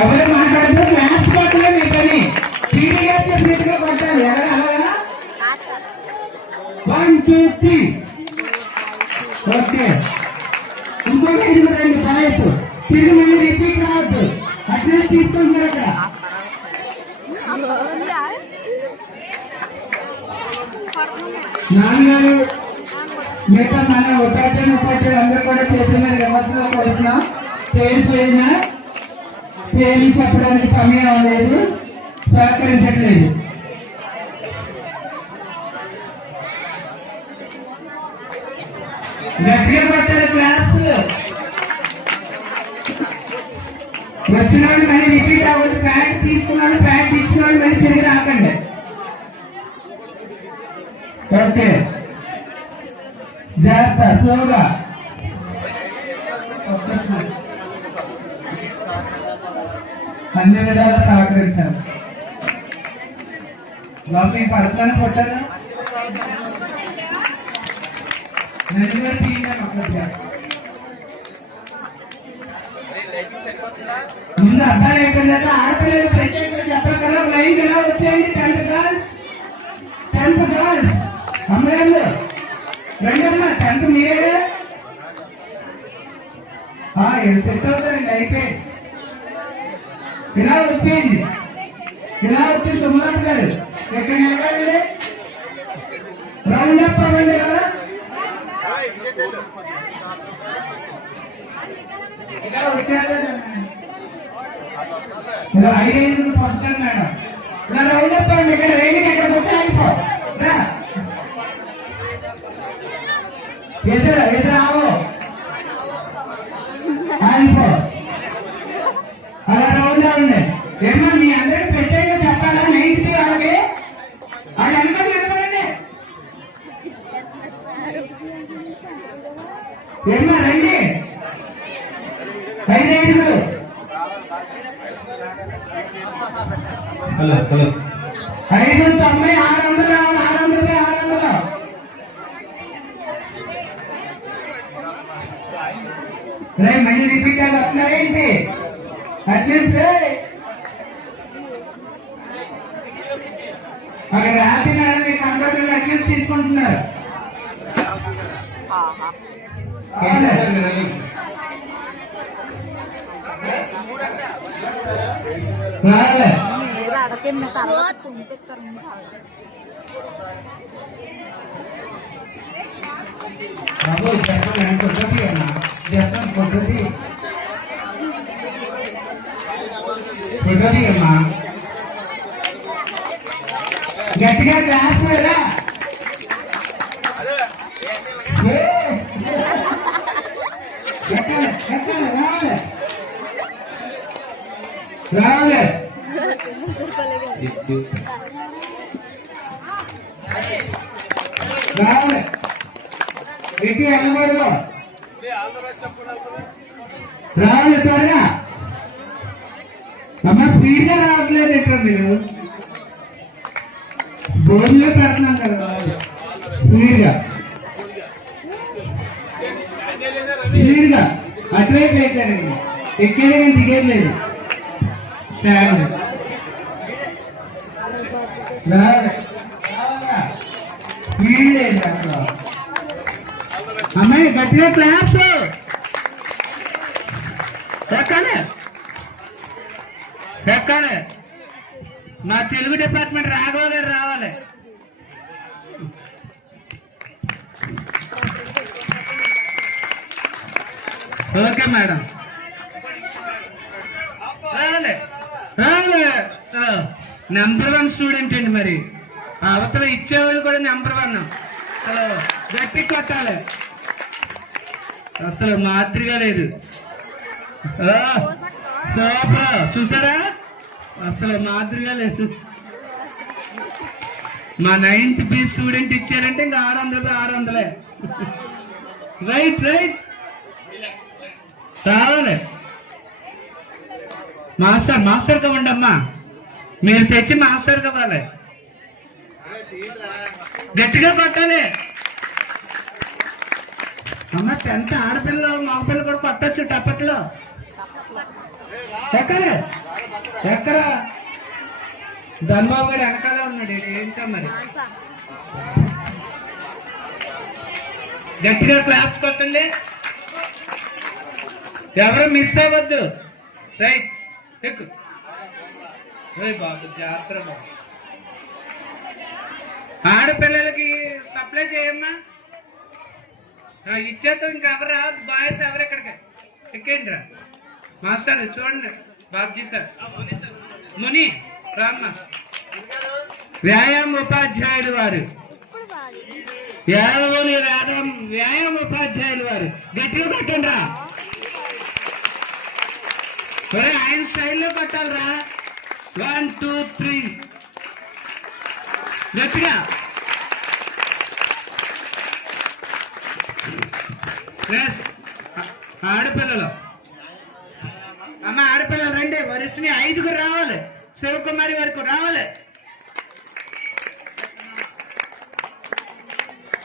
ఎవరు మాట్లాడుతూ క్లాస్ కొట్టలే మీ పని పీటీగా చెప్పినట్టుగా కొట్టాలి అలాగా 1 2 3 ఓకే ఇంకొక 2 బాయ్స్ తిరిగి మళ్ళీ రిపీట్ కావద్దు అటెండెన్స్ తీసుకుంటున్నారు అక్కడ నాన్నగారు మిగతా మన ఉపాధ్యాయులు అందరూ కూడా చేతుల మీద విమర్శలు కొడుతున్నాం తేలిపోయినా తేలి చెప్పడానికి సమయం లేదు సహకరించట్లేదు గట్టిగా పట్టాలి క్లాస్ వచ్చిన వాళ్ళు మళ్ళీ రిపీట్ అవ్వదు ప్యాంట్ తీసుకున్నాడు ప్యాంట్ ఇచ్చిన వాళ్ళు మళ్ళీ తిరిగి రాకండి ఓకే జాగ్రత్త స్లోగా అన్ని విధాలా సహకరించాను లోపల పడతాను కొట్టాను ముందు అబ్బాయి అయిపోయిందాక ఆడపిల్లలు ప్రత్యేకంగా చెప్పాలి కదా లైన్ ఎలా వచ్చేయండి 10th గర్ల్స్ అమ్మాయిలు రెండమ్మా 10th మీరే సెట్ అవుతారండి అయిపోయి ఇలా వచ్చేయండి ఇలా వచ్చి సుమలత గారు ఎక్కడ నిలబడండి రౌండ్ అప్ అవ్వండి కదా ఇలా వచ్చారు ఇలా 5 పడతాను మేడం ఇలా రౌండ్ అప్ అవ్వండి ఇక్కడ రైలుకి ఎక్కడ వచ్చి ఆగిపో ఎదురు ఆవో ఆగిపో అలా రౌండ్ అవ్వండి ఏమో మీ అందరికి ప్రత్యేకంగా చెప్పాలా 9th వాళ్ళకి వాళ్ళు ఎంత నిలబడండి ఏమో రండి 5 590 600 మళ్ళీ రిపీట్ అవి వస్తున్నారేంటి అట్లీస్ట్ అక్కడ రాత్రి మేడం మీ కంప్యూటర్ అట్లీస్ట్ తీసుకుంటున్నారు అమ్మా గట్టిగా క్లాస్ లేదా రావాలి రావాలి ఇటు వెళ్ళకూడదు రావాలి త్వరగా అమ్మ స్పీడ్ గా రావట్లేదు ఎక్కడ మీరు బోర్డులో పెడుతున్నాం కదా స్పీడ్ గా అటువైపు వేసారండి ఎక్కేది నేను దిగేది లేదు స్పీడ్ లేదు అమ్మాయి గట్టిగా క్లాప్స్ ఎక్కాలి ఎక్కాలి మా తెలుగు డిపార్ట్మెంట్ రాఘవ గారు రావాలి ఓకే మేడం రావాలి రావాలి నంబర్ 1 స్టూడెంట్ అండి మరి అవతల ఇచ్చేవాళ్ళు కూడా నంబర్ 1 గట్టి కొట్టాలి అసలు మాదిరిగా లేదు చూసారా అసలు మాదిరిగా లేదు మా 9th B స్టూడెంట్ ఇచ్చారంటే ఇంకా 600 రైట్ రైట్ రావాలి మాస్టర్ కవ్వండి అమ్మా మీరు తెచ్చి మాస్టర్ కవ్వాలి గట్టిగా కొట్టాలి అమ్మ 10th ఆడపిల్ల మగపిల్ల కూడా కొట్టచ్చు టప్పట్లో ఎక్కలే ఎక్కడ ధర్మబాబు గారు వెనకాల ఉన్నాడు ఏంటో మరి గట్టిగా క్లాప్స్ కొట్టండి ఎవరు మిస్ అవ్వద్దు రైట్ ఎక్కు బాబు జాగ్రత్త బాబు ఆడపిల్లలకి సప్లై చేయమ్మా ఇచ్చేస్తాం ఇంకెవరా బాయ్స్ ఎవరు ఎక్కడికి ఎక్కండి రా మాస్టర్ చూడండి బాబ్జీ సార్ ముని రామ్మ వ్యాయామ ఉపాధ్యాయులు వారు వ్యాయామ ఉపాధ్యాయులు వారు గట్టిగా కొట్టండి రా ఆయన స్టైల్లో కొట్టాలరా 1 2 3 గట్టిగా ఆడపిల్లలు అమ్మ ఆడపిల్లలు రండి వరుసని 5గురు రావాలి శివకుమారి వరకు రావాలి